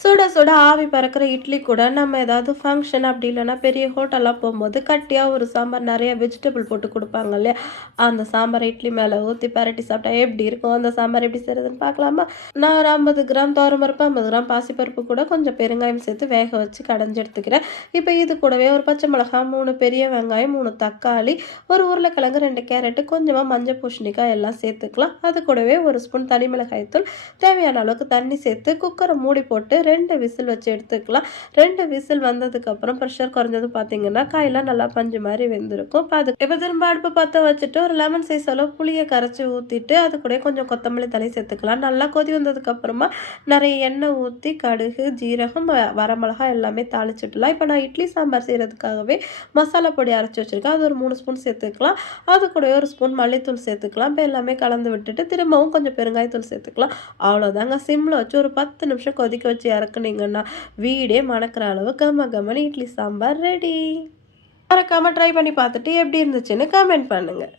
சுட சுட ஆவி பறக்கிற இட்லி கூட நம்ம ஏதாவது ஃபங்க்ஷன் அப்படி இல்லைன்னா பெரிய ஹோட்டலாக போகும்போது கட்டியாக ஒரு சாம்பார் நிறைய வெஜிடபிள் போட்டு கொடுப்பாங்க இல்லையா? அந்த சாம்பார் இட்லி மேலே ஊற்றி பரட்டி சாப்பிட்டா எப்படி இருக்கும்? அந்த சாம்பார் எப்படி செய்கிறதுன்னு பார்க்கலாமா? நான் ஒரு ஐம்பது கிராம் பருப்பு ஐம்பது கிராம் பாசிப்பருப்பு கூட கொஞ்சம் பெருங்காயம் சேர்த்து வேக வச்சு கடைஞ்சி எடுத்துக்கிறேன். இப்போ இது கூடவே ஒரு பச்சை மிளகாய் மூணு பெரிய வெங்காயம் மூணு தக்காளி ஒரு உருளைக்கிழங்கு ரெண்டு கேரட்டு கொஞ்சமாக மஞ்சள் பூசணிக்காய் எல்லாம் சேர்த்துக்கலாம். அது கூடவே ஒரு ஸ்பூன் தனி மிளகாய் தூள் தேவையான அளவுக்கு தண்ணி சேர்த்து குக்கரை மூடி போட்டு ரெண்டு விசில் வச்சு எடுத்துக்கலாம். ரெண்டு விசில் வந்ததுக்கப்புறம் ப்ரெஷர் குறைஞ்சது பார்த்தீங்கன்னா காயெல்லாம் நல்லா பஞ்சு மாதிரி வெந்திருக்கும். இப்போ அது இப்போ திரும்ப அடுப்பு பற்ற வச்சுட்டு ஒரு லெமன் சைஸ் அளவு புளியை கரைச்சி ஊற்றிட்டு அது கூட கொஞ்சம் கொத்தமல்லி தலை சேர்த்துக்கலாம். நல்லா கொதி வந்ததுக்கப்புறமா நிறைய எண்ணெய் ஊற்றி கடுகு ஜீரகம் வ- வரமிளகா எல்லாமே தாளிச்சிடலாம் இப்போ நான் இட்லி சாம்பார் செய்கிறதுக்காகவே மசாலா பொடி அரைச்சி வச்சுருக்கேன். அது ஒரு மூணு ஸ்பூன் சேர்த்துக்கலாம். அது கூட ஒரு ஸ்பூன் மல்லித்தூள் சேர்த்துக்கலாம். இப்போ எல்லாமே கலந்து விட்டுட்டு திரும்பவும் கொஞ்சம் பெருங்காயத்தூள் சேர்த்துக்கலாம். அவ்வளோதாங்க சிம்மில் வச்சு ஒரு பத்து நிமிஷம் கொதிக்க வச்சு இறக்குனீங்கன்னா வீடே மணக்கிற அளவு கம கமனி இட்லி சாம்பார் ரெடி மறக்காமல் ட்ரை பண்ணி பார்த்துட்டு எப்படி இருந்துச்சுன்னு கமெண்ட் பண்ணுங்கள்